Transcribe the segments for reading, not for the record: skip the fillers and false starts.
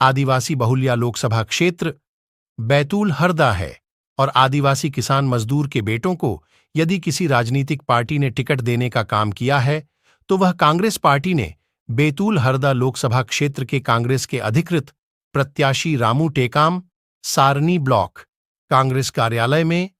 आदिवासी बहुल्य लोकसभा क्षेत्र बैतूल हरदा है और आदिवासी किसान मजदूर के बेटों को यदि किसी राजनीतिक पार्टी ने टिकट देने का काम किया है तो वह कांग्रेस पार्टी ने बैतूल हरदा लोकसभा क्षेत्र के कांग्रेस के अधिकृत प्रत्याशी रामू टेकाम सारनी ब्लॉक कांग्रेस कार्यालय में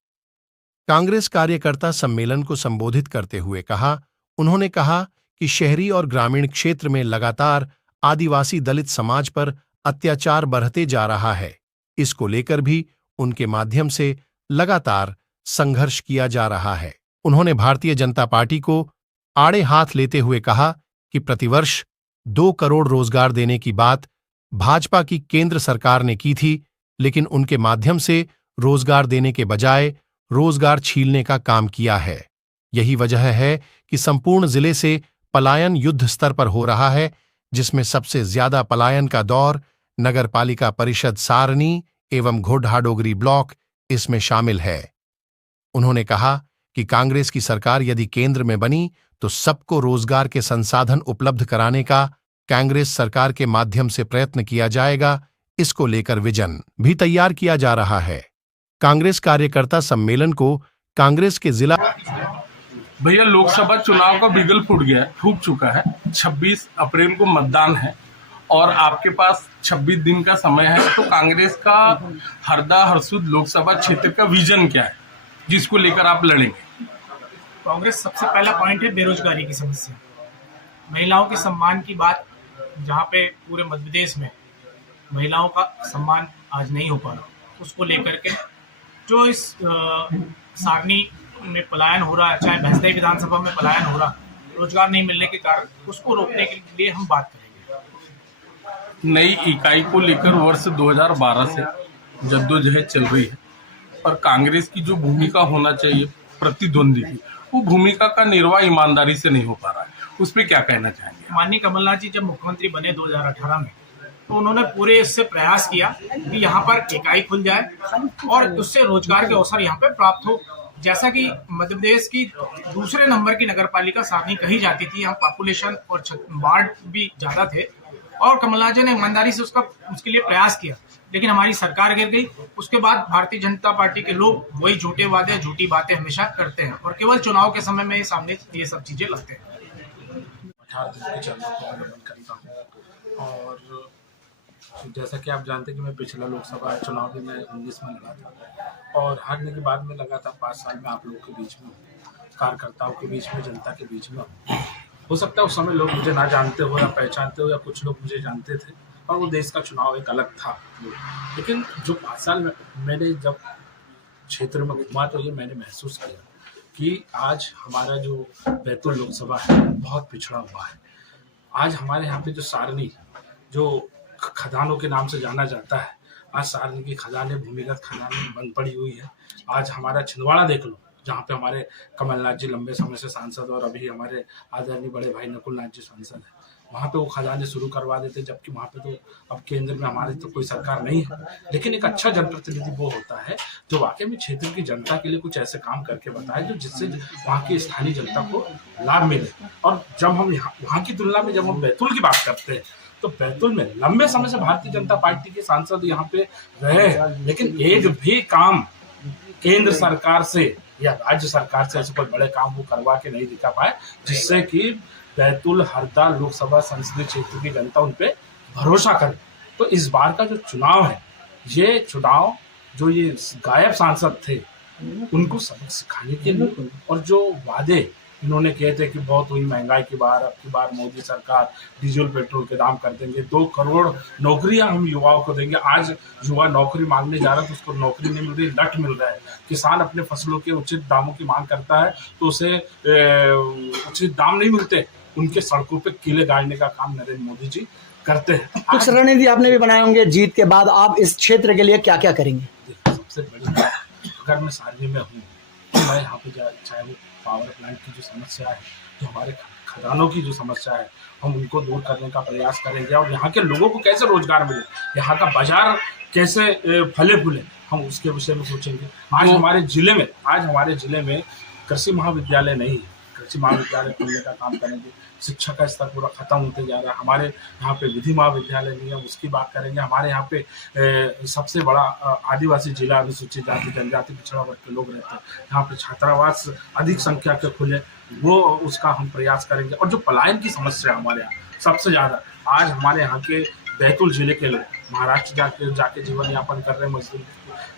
कांग्रेस कार्यकर्ता सम्मेलन को संबोधित करते हुए कहा। उन्होंने कहा कि शहरी और ग्रामीण क्षेत्र में लगातार आदिवासी दलित समाज पर अत्याचार बढ़ते जा रहा है, इसको लेकर भी उनके माध्यम से लगातार संघर्ष किया जा रहा है। उन्होंने भारतीय जनता पार्टी को आड़े हाथ लेते हुए कहा कि प्रतिवर्ष 2 करोड़ रोजगार देने की बात भाजपा की केंद्र सरकार ने की थी, लेकिन उनके माध्यम से रोजगार देने के बजाय रोजगार छीनने का काम किया है। यही वजह है कि संपूर्ण जिले से पलायन युद्ध स्तर पर हो रहा है, जिसमें सबसे ज्यादा पलायन का दौर नगरपालिका परिषद सारनी एवं घोड़ाडोगरी ब्लॉक इसमें शामिल है। उन्होंने कहा कि कांग्रेस की सरकार यदि केंद्र में बनी तो सबको रोजगार के संसाधन उपलब्ध कराने का कांग्रेस सरकार के माध्यम से प्रयत्न किया जाएगा। इसको लेकर विजन भी तैयार किया जा रहा है। कांग्रेस कार्यकर्ता सम्मेलन को कांग्रेस के जिला भैया लोकसभा चुनाव का बिगल फूट चुका है। 26 अप्रैल को मतदान है और आपके पास 26 दिन का समय है, तो कांग्रेस का हरदा हरसूद लोकसभा क्षेत्र का विजन क्या है जिसको लेकर आप लड़ेंगे? कांग्रेस सबसे पहला पॉइंट है बेरोजगारी की समस्या, महिलाओं के सम्मान की बात, जहां पे पूरे मध्य प्रदेश में महिलाओं का सम्मान आज नहीं हो पा रहा, उसको लेकर के जो इस सारनी में पलायन हो रहा है, चाहे भैंसदेई विधानसभा में पलायन हो रहा, रोजगार नहीं मिलने के कारण, उसको रोकने के लिए हम बात करेंगे। नई इकाई को लेकर वर्ष 2012 से जद्दोजहद चल रही है और कांग्रेस की जो भूमिका होना चाहिए प्रतिद्वंदी की, वो भूमिका का निर्वाह ईमानदारी से नहीं हो पा रहा है, उस पर क्या कहना चाहेंगे? माननीय कमलनाथ जी जब मुख्यमंत्री बने 2018 में, तो उन्होंने पूरे इससे प्रयास किया कि यहाँ पर इकाई खुल जाए और उससे रोजगार के अवसर यहाँ पे प्राप्त हो। जैसा कि मध्य प्रदेश की दूसरे नंबर की नगरपालिका सारनी कही जाती थी, यहाँ पॉपुलेशन और वार्ड भी ज्यादा थे और कमलनाथ जी ने ईमानदारी से उसके लिए प्रयास किया, लेकिन हमारी सरकार गिर गई। उसके बाद भारतीय जनता पार्टी के लोग वही झूठे वादे झूठी बातें हमेशा करते हैं और केवल चुनाव के समय में सामने ये सब चीजें लगते हैं। 18 दिन के चरणों को अवलंबन करता हूँ और जैसा कि आप जानते हैं कि मैं पिछला लोकसभा चुनाव भी मैं 19 में लड़ा था और हारने के बाद में लगातार 5 साल में आप लोगों के बीच में, कार्यकर्ताओं के बीच में, जनता के बीच में हो सकता है उस समय लोग मुझे ना जानते हो या पहचानते हो या कुछ लोग मुझे जानते थे और वो देश का चुनाव एक अलग था। लेकिन जो 5 साल में मैंने जब क्षेत्र में घूमा तो ये मैंने महसूस किया कि आज हमारा जो बैतूल लोकसभा है बहुत पिछड़ा हुआ है। आज हमारे यहाँ पे जो सारनी जो खदानों के नाम से जाना जाता है, आज सारनी की खदानें, भूमिगत खदानें बंद पड़ी हुई है। आज हमारा छिंदवाड़ा देख लो, जहाँ पे हमारे कमलनाथ जी लंबे समय से सांसद और अभी हमारे आदरणीय बड़े भाई नकुल नाथ जी सांसद हैं, वहाँ पे वो खदानें शुरू करवा देते, जबकि वहाँ पे तो अब केंद्र में हमारी तो कोई सरकार नहीं है। लेकिन एक अच्छा जनप्रतिनिधि वो होता है जो वाकई में क्षेत्र की जनता के लिए कुछ ऐसे काम करके बताए जो जिससे वहाँ की स्थानीय जनता को लाभ मिले। और जब हम वहाँ की तुलना में जब हम बैतूल की बात करते हैं तो बैतूल में लंबे समय से भारतीय जनता पार्टी के सांसद यहाँ पे रहे हैं, लेकिन एक भी काम केंद्र सरकार से या राज्य सरकार से ऐसे कोई बड़े काम वो करवा के नहीं दिखा पाए जिससे कि बैतूल हरदा लोकसभा संसदीय क्षेत्र की जनता उन पे भरोसा करे। तो इस बार का जो चुनाव है, ये चुनाव जो ये गायब सांसद थे उनको सबक सिखाने के लिए और जो वादे इन्होंने किए थे कि बहुत हुई महंगाई की बार, अब की बार मोदी सरकार डीजल पेट्रोल के दाम कर देंगे, 2 करोड़ नौकरियां हम युवाओं को देंगे। आज युवा नौकरी मांगने जा रहा है तो उसको नौकरी नहीं मिल रही, लट मिल रहा है। किसान अपने फसलों के उचित दामों की मांग करता है तो उसे उचित दाम नहीं मिलते, उनके सड़कों पे किले गाड़ने का काम नरेंद्र मोदी जी करते हैं। कुछ रणनीति आपने भी बनाए होंगे जीत के बाद, आप इस क्षेत्र के लिए क्या क्या करेंगे? सबसे बड़ी बात, अगर मैं सारनी में हूँ तो मैं यहाँ पे चाहे वो पावर प्लांट की जो समस्या है, जो हमारे खदानों की जो समस्या है, हम उनको दूर करने का प्रयास करेंगे और यहाँ के लोगों को कैसे रोजगार मिले, यहाँ का बाजार कैसे फले फूले, हम उसके विषय में सोचेंगे। आज हमारे जिले में कृषि महाविद्यालय नहीं है, कृषि महाविद्यालय खोलने का काम करेंगे। शिक्षा का स्तर पूरा खत्म होते जा रहा है। हमारे यहाँ पे विधि महाविद्यालय नहीं है, उसकी बात करेंगे। हमारे यहाँ पे सबसे बड़ा आदिवासी जिला, अनुसूचित जाति जनजाति पिछड़ा वर्ग के लोग रहते हैं, यहाँ पे छात्रावास अधिक संख्या के खुले, वो उसका हम प्रयास करेंगे। और जो पलायन की समस्या हमारे यहाँ सबसे ज़्यादा, आज हमारे यहाँ के बैतूल जिले के लोग महाराष्ट्र जाके जीवन यापन कर रहे हैं, मजदूरी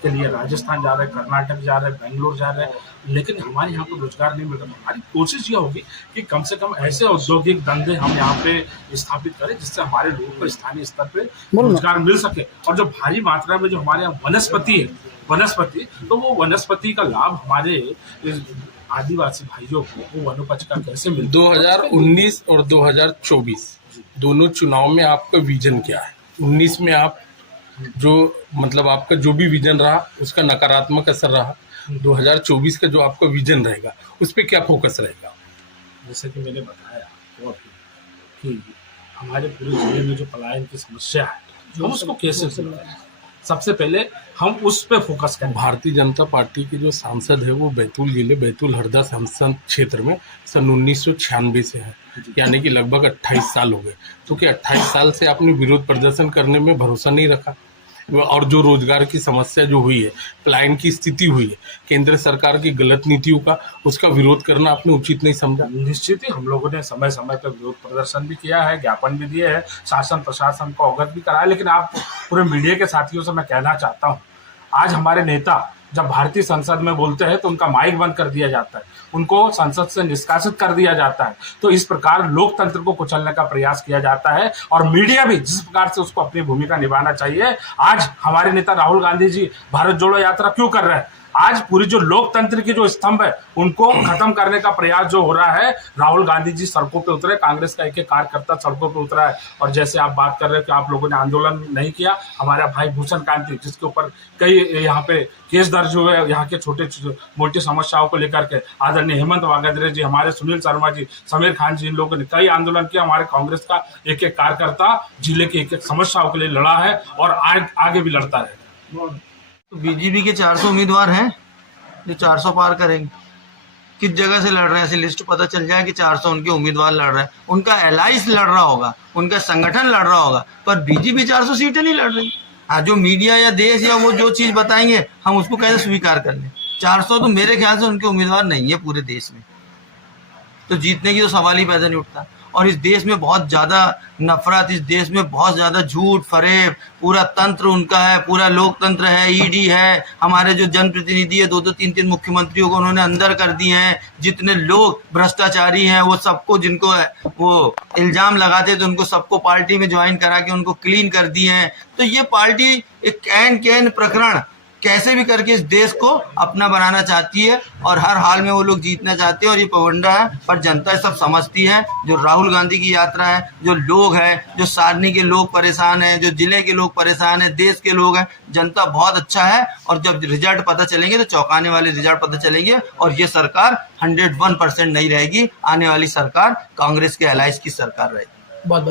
के लिए राजस्थान जा रहे हैं, कर्नाटक जा रहे हैं, बेंगलोर जा रहे हैं, लेकिन हमारे यहाँ पर रोजगार नहीं मिल रहा। हमारी कोशिश ये होगी कि कम से कम ऐसे औद्योगिक धंधे हम यहाँ पे स्थापित करें जिससे हमारे लोगों को स्थानीय स्तर पे रोजगार मिल सके। और जो भारी मात्रा में जो हमारे यहाँ वनस्पति है, तो वो वनस्पति का लाभ हमारे आदिवासी भाइयों को वो वनोपज का कैसे मिले। 2019 और 2024 दोनों चुनाव में आपका विजन क्या है? 19 में आप जो मतलब आपका जो भी विजन रहा उसका नकारात्मक असर रहा, 2024 का जो आपका विजन रहेगा उस पर क्या फोकस रहेगा? जैसे कि मैंने बताया वो अभी कि हमारे पूरे जिले में जो पलायन की समस्या है हम उसको कैसे सुलझाएं, सबसे पहले हम उस पे फोकस करें। भारतीय जनता पार्टी के जो सांसद है वो बैतूल जिले बैतूल हरदा संसदीय क्षेत्र में सन 1996 से है, यानी कि लगभग 28 साल हो गए। तो क्या 28 साल से आपने विरोध प्रदर्शन करने में भरोसा नहीं रखा? और जो रोजगार की समस्या जो हुई है, पलायन की स्थिति हुई है, केंद्र सरकार की गलत नीतियों का, उसका विरोध करना आपने उचित नहीं समझा? निश्चित ही हम लोगों ने समय समय पर विरोध प्रदर्शन भी किया है, ज्ञापन भी दिए हैं, शासन प्रशासन को अवगत भी कराया। लेकिन आप पूरे मीडिया के साथियों से मैं कहना चाहता हूँ, आज हमारे नेता जब भारतीय संसद में बोलते हैं तो उनका माइक बंद कर दिया जाता है, उनको संसद से निष्कासित कर दिया जाता है। तो इस प्रकार लोकतंत्र को कुचलने का प्रयास किया जाता है और मीडिया भी जिस प्रकार से उसको अपनी भूमिका निभाना चाहिए। आज हमारे नेता राहुल गांधी जी भारत जोड़ो यात्रा क्यों कर रहे हैं? आज पूरी जो लोकतंत्र की जो स्तंभ है उनको खत्म करने का प्रयास जो हो रहा है, राहुल गांधी जी सड़कों पे उतरे, कांग्रेस का एक एक कार्यकर्ता सड़कों पे उतरा है। और जैसे आप बात कर रहे हो कि आप लोगों ने आंदोलन नहीं किया, हमारा भाई भूषण कांति जिसके ऊपर कई यहाँ पे केस दर्ज हुए यहाँ के छोटे मोटी समस्याओं को लेकर के, आदरणीय हेमंत वागेद्रे जी, हमारे सुनील शर्मा जी, समीर खान जी, इन लोगों ने कई आंदोलन किया। हमारे कांग्रेस का एक एक कार्यकर्ता जिले की एक एक समस्याओं के लिए लड़ा है और आगे भी लड़ता रहेगा। तो बीजेपी के 400 उम्मीदवार हैं जो 400 पार करेंगे। किस जगह से लड़ रहे हैं ऐसी लिस्ट पता चल जाए कि 400 उनके उम्मीदवार लड़ रहे हैं। उनका एलाइस लड़ रहा होगा, उनका संगठन लड़ रहा होगा, पर बीजेपी 400 सीटें नहीं लड़ रही। हाँ, जो मीडिया या देश या वो जो चीज़ बताएंगे हम उसको कैसे स्वीकार कर लें। 400 तो मेरे ख्याल से उनके उम्मीदवार नहीं है पूरे देश में, तो जीतने की तो सवाल ही पैदा नहीं उठता। और इस देश में बहुत ज़्यादा नफरत, इस देश में बहुत ज़्यादा झूठ फरेब, पूरा तंत्र उनका है, पूरा लोकतंत्र है, ईडी है, हमारे जो जनप्रतिनिधि है 2-2 3-3 मुख्यमंत्रियों को उन्होंने अंदर कर दिए हैं। जितने लोग भ्रष्टाचारी हैं वो सबको, जिनको वो इल्ज़ाम लगाते थे उनको सबको पार्टी में ज्वाइन करा के उनको क्लीन कर दिए हैं। तो ये पार्टी एक कैन प्रकरण कैसे भी करके इस देश को अपना बनाना चाहती है और हर हाल में वो लोग जीतना चाहते हैं और ये पवंडा है। पर जनता सब समझती है। जो राहुल गांधी की यात्रा है, जो लोग हैं, जो सारनी के लोग परेशान हैं, जो जिले के लोग परेशान हैं, देश के लोग हैं, जनता बहुत अच्छा है। और जब रिजल्ट पता चलेंगे तो चौंकाने वाले रिजल्ट पता चलेंगे और ये सरकार 101% नहीं रहेगी। आने वाली सरकार कांग्रेस के अलायंस की सरकार रहेगी। बहुत बहुत